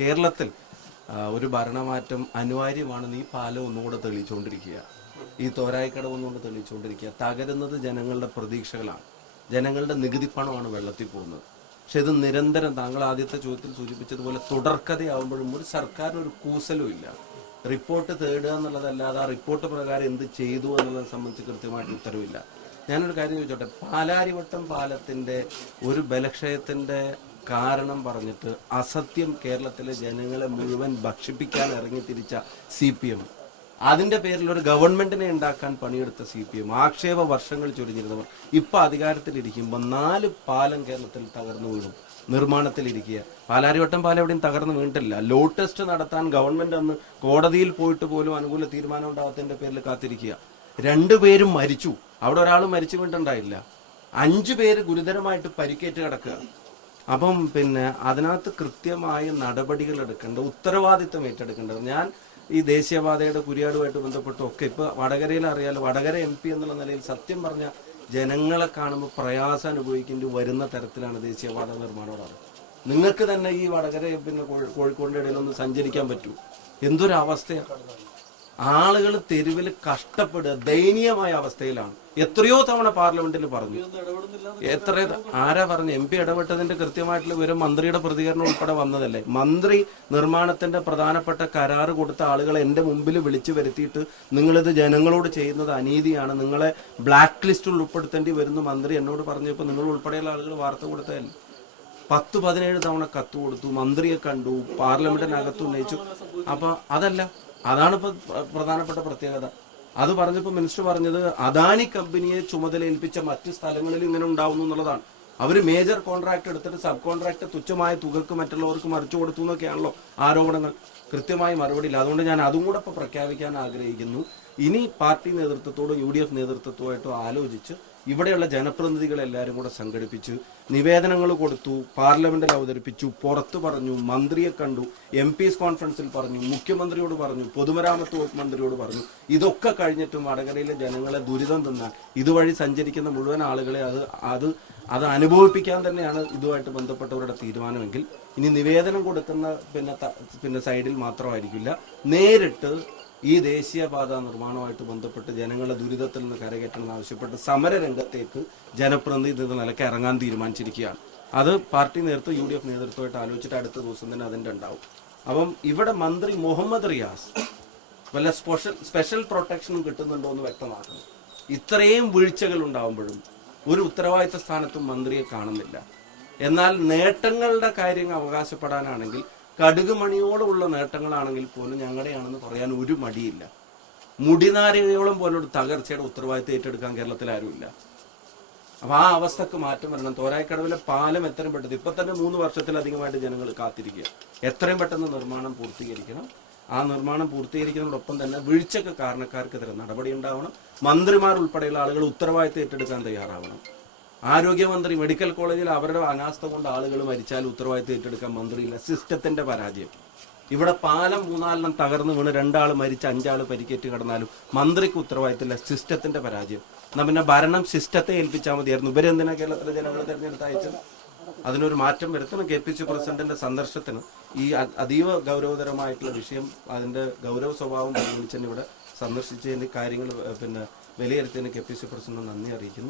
കേരളത്തിൽ ഒരു ഭരണമാറ്റം അനിവാര്യമാണെന്ന് ഈ പാലം ഒന്നുകൂടെ തെളിയിച്ചുകൊണ്ടിരിക്കുക. ഈ തോരായിക്കടവ് ഒന്നുകൂടെ തെളിയിച്ചുകൊണ്ടിരിക്കുക. തകരുന്നത് ജനങ്ങളുടെ പ്രതീക്ഷകളാണ്, ജനങ്ങളുടെ നികുതി പണമാണ് വെള്ളത്തിൽ പോകുന്നത്. പക്ഷെ ഇത് നിരന്തരം താങ്കൾ ആദ്യത്തെ ചോദ്യത്തിൽ സൂചിപ്പിച്ചതുപോലെ തുടർക്കഥയാവുമ്പോഴും ഒരു സർക്കാരിന് ഒരു കൂസലും ഇല്ല. റിപ്പോർട്ട് തേടുക എന്നുള്ളതല്ലാതെ ആ റിപ്പോർട്ട് പ്രകാരം എന്ത് ചെയ്തു എന്നുള്ളതിനെ സംബന്ധിച്ച് കൃത്യമായിട്ട് ഉത്തരവില്ല. ഞാനൊരു കാര്യം ചോദിച്ചോട്ടെ, പാലാരിവട്ടം പാലത്തിന്റെ ഒരു ബലക്ഷയത്തിന്റെ കാരണം പറഞ്ഞിട്ട് അസത്യം കേരളത്തിലെ ജനങ്ങളെ മുഴുവൻ ഭക്ഷിപ്പിക്കാൻ ഇറങ്ങിത്തിരിച്ച CPM, അതിന്റെ പേരിൽ ഒരു ഗവൺമെന്റിനെ ഉണ്ടാക്കാൻ പണിയെടുത്ത CPM, ആക്ഷേപ വർഷങ്ങൾ ചൊരിഞ്ഞിരുന്നവർ ഇപ്പൊ അധികാരത്തിലിരിക്കുമ്പോൾ 4 പാലം കേരളത്തിൽ തകർന്നു വീണു. നിർമ്മാണത്തിലിരിക്കുക. പാലാരിവട്ടം പാലം എവിടെയും തകർന്നു വീണിട്ടില്ല. ലോ ടെസ്റ്റ് നടത്താൻ ഗവൺമെന്റ് അന്ന് കോടതിയിൽ പോയിട്ട് പോലും അനുകൂല തീരുമാനം ഉണ്ടാവാത്തതിന്റെ പേരിൽ കാത്തിരിക്കുക. 2 പേരും മരിച്ചു. അവിടെ ഒരാൾ മരിച്ചു വീണ്ടുണ്ടായില്ല. 5 പേര് ഗുരുതരമായിട്ട് പരിക്കേറ്റ് കിടക്കുക. അപ്പം അതിനകത്ത് കൃത്യമായ നടപടികൾ എടുക്കേണ്ട, ഉത്തരവാദിത്വം ഏറ്റെടുക്കേണ്ടത്. ഞാൻ ഈ ദേശീയപാതയുടെ കുരിയാടുമായിട്ട് ബന്ധപ്പെട്ടൊക്കെ ഇപ്പൊ വടകരയിൽ അറിയാലോ, വടകര MP എന്നുള്ള നിലയിൽ സത്യം പറഞ്ഞ ജനങ്ങളെ കാണുമ്പോൾ പ്രയാസം അനുഭവിക്കേണ്ടി വരുന്ന തരത്തിലാണ് ദേശീയപാത നിർമ്മാണം. നിങ്ങൾക്ക് തന്നെ ഈ വടകര കോഴിക്കോടിന്റെ ഇടയിലൊന്ന് സഞ്ചരിക്കാൻ പറ്റൂ? എന്തൊരു അവസ്ഥയാണ്! ആളുകൾ തെരുവിൽ കഷ്ടപ്പെടുക, ദയനീയമായ അവസ്ഥയിലാണ്. എത്രയോ തവണ പാർലമെന്റിൽ പറഞ്ഞു. ആരാ പറഞ്ഞു? MP ഇടപെട്ടതിന്റെ കൃത്യമായിട്ടുള്ള വിവരം മന്ത്രിയുടെ പ്രതികരണം ഉൾപ്പെടെ വന്നതല്ലേ. മന്ത്രി നിർമ്മാണത്തിന്റെ പ്രധാനപ്പെട്ട കരാറ് കൊടുത്ത ആളുകളെ എന്റെ മുമ്പിൽ വിളിച്ചു വരുത്തിയിട്ട് നിങ്ങളിത് ജനങ്ങളോട് ചെയ്യുന്നത് അനീതിയാണ്, നിങ്ങളെ ബ്ലാക്ക് ലിസ്റ്റിൽ ഉൾപ്പെടുത്തേണ്ടി വരുന്നു മന്ത്രി എന്നോട് പറഞ്ഞപ്പോൾ നിങ്ങൾ ഉൾപ്പെടെയുള്ള ആളുകൾ വാർത്ത കൊടുത്തതല്ലേ. 10-17 തവണ കത്ത് കൊടുത്തു, മന്ത്രിയെ കണ്ടു, പാർലമെന്റിനകത്ത് ഉന്നയിച്ചു. അപ്പൊ അതാണ് ഇപ്പൊ പ്രധാനപ്പെട്ട പ്രത്യേകത. അത് പറഞ്ഞപ്പോ മിനിസ്റ്റർ പറഞ്ഞത് അദാനി കമ്പനിയെ ചുമതലയേൽപ്പിച്ച മറ്റു സ്ഥലങ്ങളിൽ ഇങ്ങനെ ഉണ്ടാവുന്നു എന്നുള്ളതാണ്. അവര് മേജർ കോൺട്രാക്ട് എടുത്തിട്ട് സബ് കോൺട്രാക്ട് തുച്ഛമായ തുകക്ക് മറ്റുള്ളവർക്ക് മറിച്ചു കൊടുത്തു എന്നൊക്കെയാണല്ലോ ആരോപണങ്ങൾ. കൃത്യമായി മറുപടിയില്ല. അതുകൊണ്ട് ഞാൻ അതും കൂടെ ഇപ്പൊ പ്രഖ്യാപിക്കാൻ ആഗ്രഹിക്കുന്നു. ഇനി പാർട്ടി നേതൃത്വത്തോടും UDF നേതൃത്വത്തോടായിട്ടും ആലോചിച്ച് ഇവിടെയുള്ള ജനപ്രതിനിധികളെല്ലാവരും കൂടെ സംഘടിപ്പിച്ച് നിവേദനങ്ങൾ കൊടുത്തു, പാർലമെന്റിൽ അവതരിപ്പിച്ചു, പുറത്തു പറഞ്ഞു, മന്ത്രിയെ കണ്ടു, MPs കോൺഫറൻസിൽ പറഞ്ഞു, മുഖ്യമന്ത്രിയോട് പറഞ്ഞു, പൊതുമരാമത്ത് വകുപ്പ് മന്ത്രിയോട് പറഞ്ഞു. ഇതൊക്കെ കഴിഞ്ഞിട്ടും വടകരയിലെ ജനങ്ങളെ ദുരിതം തിന്നാൻ ഇതുവഴി സഞ്ചരിക്കുന്ന മുഴുവൻ ആളുകളെ അത് അനുഭവിപ്പിക്കാൻ തന്നെയാണ് ഇതുമായിട്ട് ബന്ധപ്പെട്ടവരുടെ തീരുമാനമെങ്കിൽ ഇനി നിവേദനം കൊടുക്കുന്ന സൈഡിൽ മാത്രമായിരിക്കില്ല, നേരിട്ട് ഈ ദേശീയപാത നിർമ്മാണവുമായിട്ട് ബന്ധപ്പെട്ട് ജനങ്ങളുടെ ദുരിതത്തിൽ നിന്ന് കരകയറ്റണം ആവശ്യപ്പെട്ട് സമരരംഗത്തേക്ക് ജനപ്രതിനിധി നിലയ്ക്ക് ഇറങ്ങാൻ തീരുമാനിച്ചിരിക്കുകയാണ്. അത് പാർട്ടി നേതൃത്വം UDF നേതൃത്വമായിട്ട് ആലോചിച്ചിട്ട് അടുത്ത ദിവസം തന്നെ അതിന്റെ ഉണ്ടാവും. അപ്പം ഇവിടെ മന്ത്രി മുഹമ്മദ് റിയാസ് വല്ല സ്പെഷ്യൽ പ്രൊട്ടക്ഷനും കിട്ടുന്നുണ്ടോ എന്ന് വ്യക്തമാക്കണം. ഇത്രയും വീഴ്ചകൾ ഉണ്ടാവുമ്പോഴും ഒരു ഉത്തരവാദിത്ത സ്ഥാനത്തും മന്ത്രിയെ കാണുന്നില്ല. എന്നാൽ നേട്ടങ്ങളുടെ കാര്യങ്ങൾ അവകാശപ്പെടാനാണെങ്കിൽ, കടുകുമണിയോളമുള്ള നേട്ടങ്ങളാണെങ്കിൽ പോലും ഞങ്ങളുടെയാണെന്ന് പറയാൻ ഒരു മടിയില്ല. മുടിനാരികയോളം പോലൊരു തകർച്ചയുടെ ഉത്തരവാദിത്തം ഏറ്റെടുക്കാൻ കേരളത്തിൽ ആരുമില്ല. അപ്പൊ ആ അവസ്ഥക്ക് മാറ്റം വരണം. തോരായിക്കടവിലെ പാലം എത്രയും പെട്ടെന്ന്, ഇപ്പൊ തന്നെ 3 വർഷത്തിലധികമായിട്ട് ജനങ്ങൾ കാത്തിരിക്കുക, എത്രയും പെട്ടെന്ന് നിർമ്മാണം പൂർത്തീകരിക്കണം. ആ നിർമ്മാണം പൂർത്തീകരിക്കുന്നതോടൊപ്പം തന്നെ വീഴ്ചക്ക് കാരണക്കാർക്കെതിരെ നടപടി ഉണ്ടാവണം. മന്ത്രിമാർ ഉൾപ്പെടെയുള്ള ആളുകൾ ഉത്തരവാദിത്തം ഏറ്റെടുക്കാൻ തയ്യാറാവണം. ആരോഗ്യമന്ത്രി മെഡിക്കൽ കോളേജിൽ അവരുടെ അനാസ്ഥ കൊണ്ട് ആളുകൾ മരിച്ചാൽ ഉത്തരവാദിത്തം ഏറ്റെടുക്കാൻ മന്ത്രിയില്ല. സിസ്റ്റത്തിന്റെ പരാജയം. ഇവിടെ പാലം 3-4 തകർന്നു വീണ് 2 ആൾ മരിച്ച് 5 ആൾ പരിക്കേറ്റ് കിടന്നാലും മന്ത്രിക്ക് ഉത്തരവാദിത്തമില്ല. സിസ്റ്റത്തിന്റെ പരാജയം. എന്നാ പിന്നെ ഭരണം സിസ്റ്റത്തെ ഏൽപ്പിച്ചാൽ മതിയായിരുന്നു. ഇവരെന്തിനാ കേരളത്തിലെ ജനങ്ങളെ തെരഞ്ഞെടുത്ത് അയച്ചത്? അതിനൊരു മാറ്റം വരുത്തണം. KPC പ്രസിഡന്റിന്റെ സന്ദർശനത്തിന് ഈ അതീവ ഗൗരവതരമായിട്ടുള്ള വിഷയം, അതിന്റെ ഗൗരവ സ്വഭാവം പരിഗണിച്ചതിന് ഇവിടെ സന്ദർശിച്ചതിന്റെ കാര്യങ്ങൾ വിലയിരുത്തിയതിന് KPC പ്രസിഡന്റ് നന്ദി അറിയിക്കുന്നു.